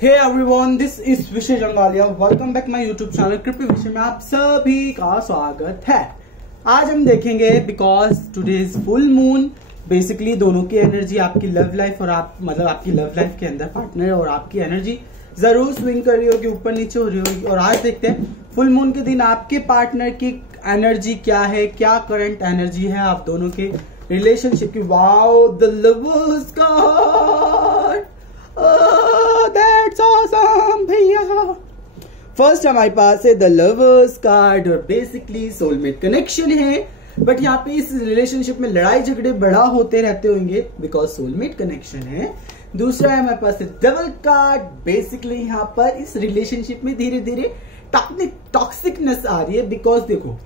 Hey everyone, this is Vishesh Jangaliya. Welcome back my YouTube channel कृपया विषय में आप सभी का स्वागत है। आज हम देखेंगे because today is full moon. Basically दोनों की एनर्जी, आपकी लव लाइफ और आपकी लव लाइफ के अंदर पार्टनर और आपकी एनर्जी जरूर स्विंग कर रही होगी, ऊपर नीचे हो रही होगी। और आज देखते हैं फुल मून के दिन आपके पार्टनर की एनर्जी क्या है, क्या करंट एनर्जी है आप दोनों के रिलेशनशिप की। Wow, the lovers card, that's awesome भैया। फर्स्ट हमारे पास है द लवर्स कार्ड और बेसिकली सोलमेट कनेक्शन है। बट यहाँ पे इस रिलेशनशिप में लड़ाई झगड़े बड़ा होते रहते होंगे बिकॉज सोलमेट कनेक्शन है। दूसरा है हमारे पास डबल कार्ड। बेसिकली यहाँ पर इस रिलेशनशिप में धीरे धीरे टॉक्सिकनेस आ रही है बिकॉज देखो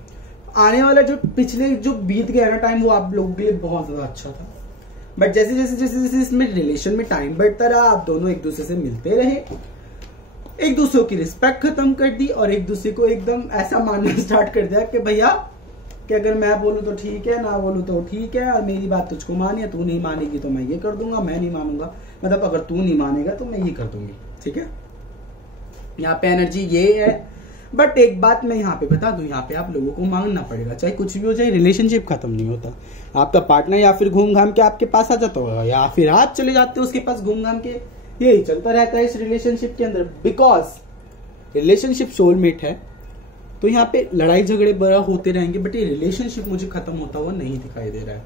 आने वाला जो पिछले जो बीत गया ना टाइम, वो आप लोगों के लिए बहुत ज्यादा अच्छा था। बट जैसे जैसे जैसे जैसे इसमें रिलेशन में टाइम बढ़ता रहा, आप दोनों एक दूसरे से मिलते रहे, एक दूसरे की रिस्पेक्ट खत्म कर दी और एक दूसरे को एकदम ऐसा मानना स्टार्ट कर दिया कि भैया कि अगर मैं बोलूं तो ठीक है, ना बोलूं तो ठीक है, और मेरी बात तुझको मानी है, तू नहीं मानेगी तो मैं ये कर दूंगा, मैं नहीं मानूंगा मतलब अगर तू नहीं मानेगा तो मैं ये कर दूंगी। ठीक है, यहाँ पे एनर्जी ये है। बट एक बात मैं यहाँ पे बता दूं, यहाँ पे आप लोगों को मांगना पड़ेगा, चाहे कुछ भी हो जाए, रिलेशनशिप खत्म नहीं होता। आपका पार्टनर या फिर घूम घाम के आपके पास आ जाता होगा या फिर आप चले जाते हो उसके पास घूम घाम के। यही चलता रहता है इस रिलेशनशिप के अंदर बिकॉज रिलेशनशिप सोलमेट है। तो यहाँ पे लड़ाई झगड़े बड़ा होते रहेंगे बट ये रिलेशनशिप मुझे खत्म होता हुआ नहीं दिखाई दे रहा है।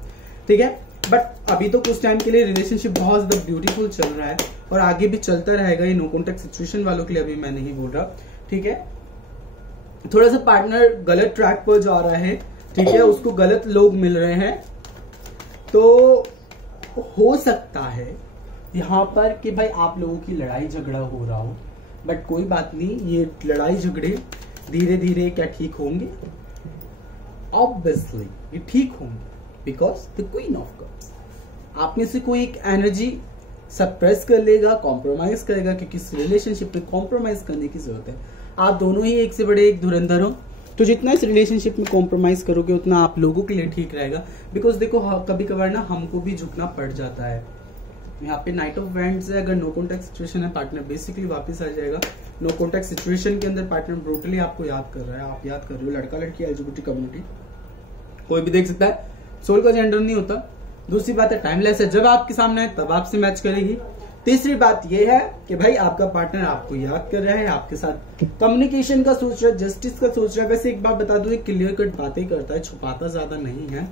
ठीक है, बट अभी तो कुछ टाइम के लिए रिलेशनशिप बहुत ज्यादा ब्यूटीफुल चल रहा है और आगे भी चलता रहेगा। ये नो कॉन्टेक्ट सिचुएशन वालों के लिए अभी मैं नहीं बोल रहा। ठीक है, थोड़ा सा पार्टनर गलत ट्रैक पर जा रहा है। ठीक है, उसको गलत लोग मिल रहे हैं। तो हो सकता है यहाँ पर कि भाई आप लोगों की लड़ाई झगड़ा हो रहा हो, बट कोई बात नहीं, ये लड़ाई झगड़े धीरे धीरे क्या ठीक होंगे। ऑब्वियसली ये ठीक होंगे because the queen of cups. आप में से कोई एक एनर्जी सप्रेस कर लेगा, कॉम्प्रोमाइज करेगा, क्योंकि इस रिलेशनशिप में कॉम्प्रोमाइज करने की जरूरत है। आप दोनों ही एक से बड़े एक धुरंधर हो, तो जितना इस रिलेशनशिप में कॉम्प्रोमाइज करोगे उतना आप लोगों के लिए ठीक रहेगा। बिकॉज देखो कभी कभार ना हमको भी झुकना पड़ जाता है। यहाँ पे नाइट ऑफ वैंड्स है। अगर नो कॉन्टेक्ट सिचुएशन है, पार्टनर बेसिकली वापस आ जाएगा। नो कॉन्टेक्ट सिचुएशन के अंदर पार्टनर ब्रूटली आपको याद कर रहा है, आप याद कर रहे हो। लड़का लड़की एलजीबीटी कम्युनिटी कोई भी देख सकता है, सोल का जेंडर नहीं होता। दूसरी बात है टाइमलेस है, जब आपके सामने है तब आपसे मैच करेगी। तीसरी बात यह है कि भाई आपका पार्टनर आपको याद कर रहा है, आपके साथ कम्युनिकेशन का सोच रहा है, जस्टिस का सोच रहा है। वैसे एक बात बता दूं, क्लियर कट बातें करता है, छुपाता ज्यादा नहीं है।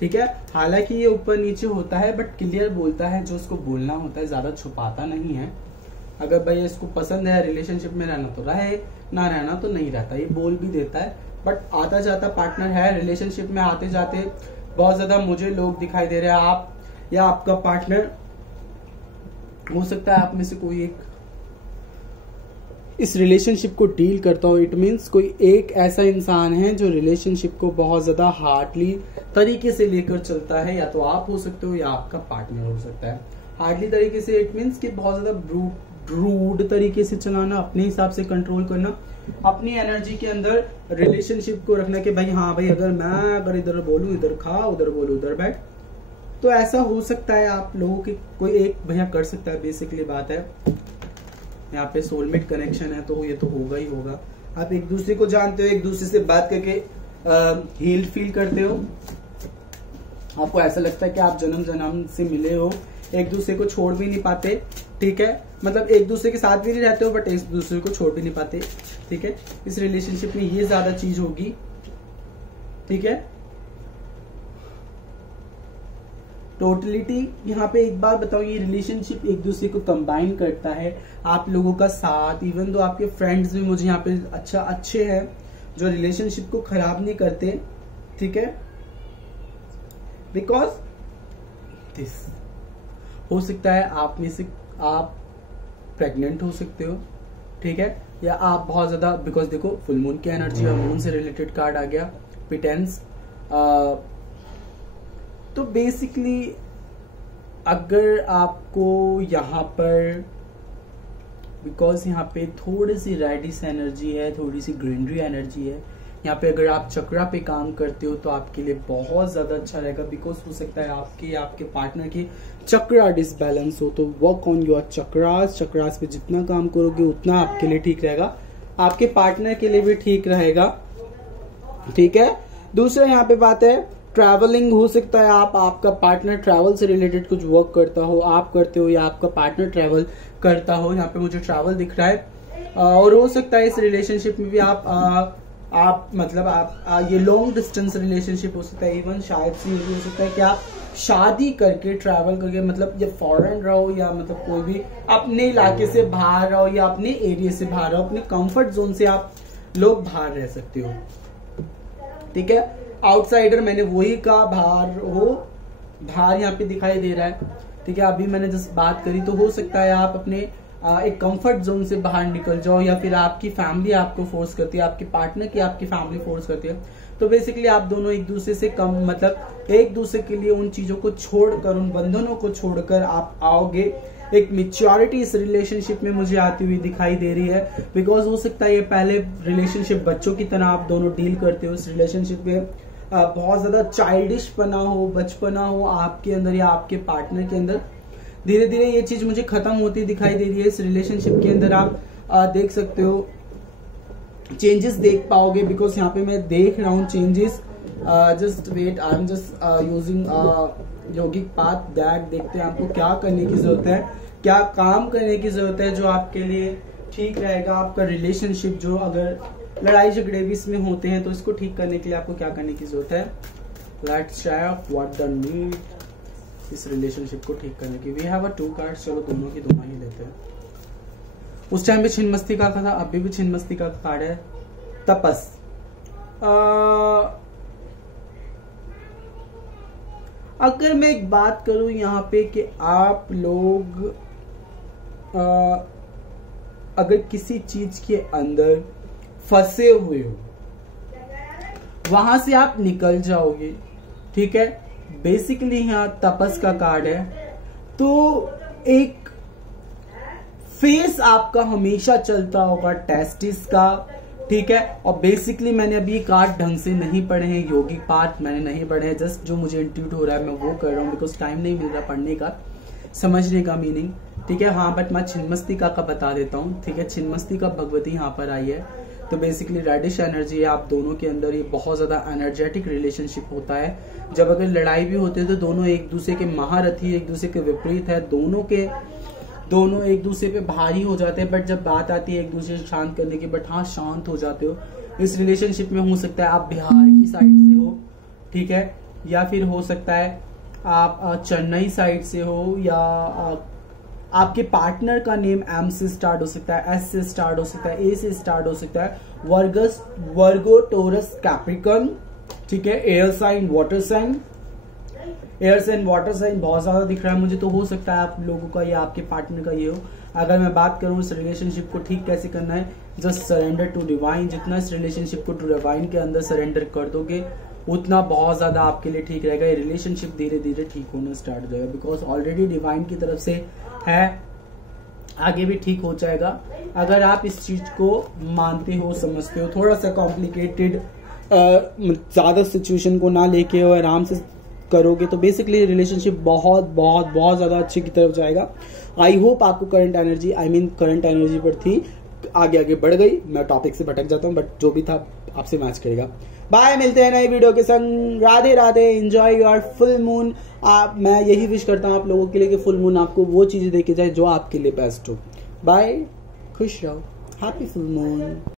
ठीक है, हालांकि ये ऊपर नीचे होता है बट क्लियर बोलता है जो उसको बोलना होता है, ज्यादा छुपाता नहीं है। अगर भाई इसको पसंद है रिलेशनशिप में रहना तो रहे, ना रहना तो नहीं रहता, ये बोल भी देता है। बट आता जाता पार्टनर है रिलेशनशिप में, आते जाते बहुत ज्यादा मुझे लोग दिखाई दे रहे हैं। आप या आपका पार्टनर, हो सकता है आप में से कोई एक इस रिलेशनशिप को डील करता हो। इट मीन्स कोई एक ऐसा इंसान है जो रिलेशनशिप को बहुत ज्यादा हार्डली तरीके से लेकर चलता है। या तो आप हो सकते हो या आपका पार्टनर हो सकता है। हार्डली तरीके से इट मीन्स कि बहुत ज्यादा रूड तरीके से चलाना, अपने हिसाब से कंट्रोल करना, अपनी एनर्जी के अंदर रिलेशनशिप को रखना कि भाई हाँ भाई अगर इधर बोलूं इधर खा, उधर बोलूं उधर बैठ। तो ऐसा हो सकता है आप लोगों के कोई एक भैया कर सकता है। बेसिकली बात है यहाँ पे सोलमेट कनेक्शन है तो ये तो होगा ही होगा। आप एक दूसरे को जानते हो, एक दूसरे से बात करके हील फील करते हो। आपको ऐसा लगता है कि आप जन्म जन्म से मिले हो, एक दूसरे को छोड़ भी नहीं पाते। ठीक है, मतलब एक दूसरे के साथ भी नहीं रहते हो बट एक दूसरे को छोड़ भी नहीं पाते। ठीक है, इस रिलेशनशिप में ये ज्यादा चीज होगी। ठीक है, टोटलिटी यहाँ पे एक बार बताऊं, ये रिलेशनशिप एक दूसरे को कंबाइन करता है। आप लोगों का साथ, इवन दो आपके फ्रेंड्स भी मुझे यहाँ पे अच्छे हैं जो रिलेशनशिप को खराब नहीं करते। ठीक है, बिकॉज दिस हो सकता है आप में से आप प्रेग्नेंट हो सकते हो। ठीक है, या आप बहुत ज्यादा, बिकॉज देखो फुल मून की एनर्जी और मून से रिलेटेड कार्ड आ गया पिटेंस। तो बेसिकली अगर आपको यहाँ पर, बिकॉज यहाँ पे थोड़ी सी रेडिश एनर्जी है, थोड़ी सी ग्रीनरी एनर्जी है, यहाँ पे अगर आप चक्रा पे काम करते हो तो आपके लिए बहुत ज्यादा अच्छा रहेगा, बिकॉज हो सकता है आपके पार्टनर की चक्रा डिसबैलेंस हो, तो वर्क ऑन योर चक्रास पे जितना काम करोगे उतना आपके लिए ठीक रहेगा, आपके पार्टनर के लिए भी ठीक रहेगा। ठीक है। दूसरा यहाँ पे बात है ट्रैवलिंग। हो सकता है आपका पार्टनर ट्रैवल से रिलेटेड कुछ वर्क करता हो, आप करते हो या आपका पार्टनर ट्रैवल करता हो। यहाँ पे मुझे ट्रैवल दिख रहा है। और हो सकता है इस रिलेशनशिप में भी आप ये लॉन्ग डिस्टेंस रिलेशनशिप हो सकता है। इवन शायद से ये भी हो सकता है कि आप शादी करके ट्रैवल करके, मतलब ये फॉरेन रहो या मतलब कोई भी अपने इलाके से बाहर रहो या अपने एरिया से बाहर रहो, अपने कंफर्ट जोन से आप लोग बाहर रह सकते हो। ठीक है। आउटसाइडर मैंने वही कहा, बाहर यहाँ पे दिखाई दे रहा है। ठीक है। अभी मैंने जस्ट बात करी, तो हो सकता है आप अपने एक कंफर्ट जोन से बाहर निकल जाओ, या फिर आपकी फैमिली आपको फोर्स करती है, आपके पार्टनर की आपकी फैमिली फोर्स करती है। तो बेसिकली आप दोनों एक दूसरे से कम, मतलब एक दूसरे के लिए उन चीजों को छोड़कर, उन बंधनों को छोड़कर आप आओगे। एक मैच्योरिटी इस रिलेशनशिप में मुझे आती हुई दिखाई दे रही है, बिकॉज हो सकता है ये पहले रिलेशनशिप बच्चों की तरह आप दोनों डील करते हो। इस रिलेशनशिप में बहुत ज्यादा चाइल्डिश पना हो, बचपना हो आपके अंदर या आपके पार्टनर के अंदर। धीरे धीरे ये चीज मुझे खत्म होती दिखाई दे रही है। इस रिलेशनशिप के अंदर आप देख सकते हो चेंजेस देख पाओगे, बिकॉज यहाँ पे मैं देख रहा हूँ changes. Just wait, I am just using yogic path that. देखते हैं आपको क्या करने की जरूरत है, क्या काम करने की जरूरत है जो आपके लिए ठीक रहेगा। आपका रिलेशनशिप जो अगर लड़ाई झगड़े भी इसमें होते हैं तो इसको ठीक करने के लिए आपको क्या करने की जरूरत है। Let's check what the need इस रिलेशनशिप को ठीक करने की। वी हैव 2 कार्ड्स, चलो दोनों की दोनों ही लेते हैं। उस टाइम पे छिन्नमस्ती का था, अभी भी छिन्नमस्ती का कार्ड है। तपस। अगर मैं एक बात करूं यहाँ पे कि आप लोग अगर किसी चीज के अंदर फंसे हुए हो, वहां से आप निकल जाओगे। ठीक है। बेसिकली यहाँ तपस का कार्ड है, तो एक फेस आपका हमेशा चलता होगा टेस्टिस का। ठीक है। और बेसिकली मैंने अभी कार्ड ढंग से नहीं पढ़े हैं, योगिक पाठ मैंने नहीं पढ़े हैं, जस्ट जो मुझे इंट्यूट हो रहा है मैं वो कर रहा हूँ, बिकॉज टाइम नहीं मिल रहा पढ़ने का, समझने का मीनिंग। ठीक है। हाँ, बट मैं छिन्नमस्तिका का बता देता हूँ। ठीक है। छिन्नमस्तिका भगवती यहाँ पर आई है, तो बेसिकली रेडिश एनर्जी है आप दोनों के अंदर। ये बहुत ज्यादा एनर्जेटिक रिलेशनशिप होता है। जब अगर लड़ाई भी होती है तो दोनों एक दूसरे के महारथी, एक दूसरे के विपरीत है, दोनों एक दूसरे पे भारी हो जाते हैं, बट जब बात आती है एक दूसरे से शांत करने की, बट हाँ शांत हो जाते हो। इस रिलेशनशिप में हो सकता है आप बिहार की साइड से हो, ठीक है, या फिर हो सकता है आप चेन्नई साइड से हो, या आपके पार्टनर का नेम एम से स्टार्ट हो सकता है, एस से स्टार्ट हो सकता है, ए से स्टार्ट हो सकता है, वर्गो, टोरस, कैप्रिकॉर्न। ठीक है। Air sign, water sign, air sign, water sign बहुत ज्यादा दिख रहा है मुझे, तो हो सकता है आप लोगों का या आपके पार्टनर का ये हो। अगर मैं बात करूं इस रिलेशनशिप को ठीक कैसे करना है, जस्ट सरेंडर टू डिवाइन। जितना इस रिलेशनशिप को टू डिवाइन के अंदर सरेंडर कर दोगे उतना बहुत ज्यादा आपके लिए ठीक रहेगा। ये रिलेशनशिप धीरे धीरे ठीक होना स्टार्ट हो जाएगा, बिकॉज ऑलरेडी डिवाइन की तरफ से है, आगे भी ठीक हो जाएगा। अगर आप इस चीज को मानते हो, समझते हो, थोड़ा सा कॉम्प्लिकेटेड ज्यादा सिचुएशन को ना लेके और आराम से करोगे, तो बेसिकली रिलेशनशिप बहुत बहुत बहुत ज्यादा अच्छे की तरफ जाएगा। आई होप आपको करंट एनर्जी पर थी, आगे बढ़ गई। मैं टॉपिक से भटक जाता हूँ, बट जो भी था आपसे मैच करेगा। बाय, मिलते हैं नई वीडियो के संग। Radhe Radhe, enjoy your full moon. मैं यही विश करता हूँ आप लोगों के लिए कि फुल मून आपको वो चीजें देके जाए जो आपके लिए बेस्ट हो। बाय, खुश रहो, हैप्पी फुल मून।